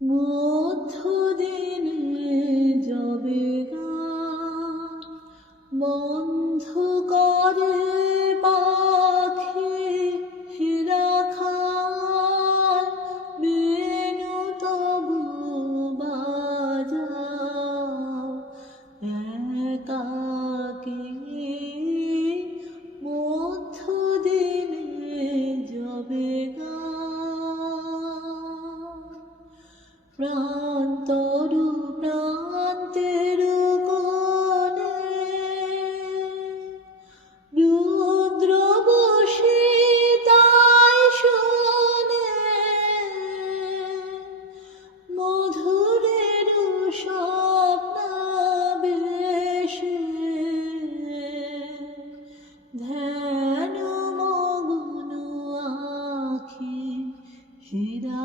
মধ্যদিনে যাবে বন্ধ করে প্রাণ তরু প্রান্তের কোণে রুদ্র বসে তাই শোনে। মধুরের স্বপ্নাবেশে ধ্যান মগ্ন আখি হীরা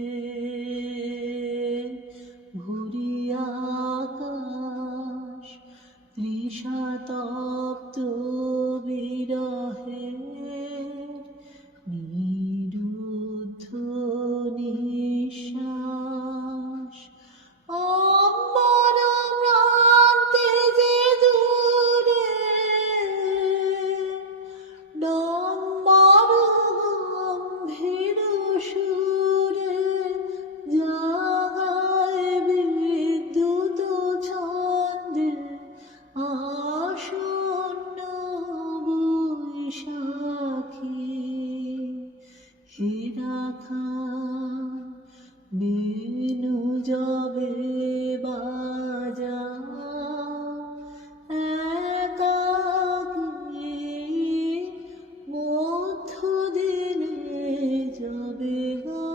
তপ্ত বিরহে সে রাখা বেনু যাবে বাজা মধ্য দিনে যাবে গা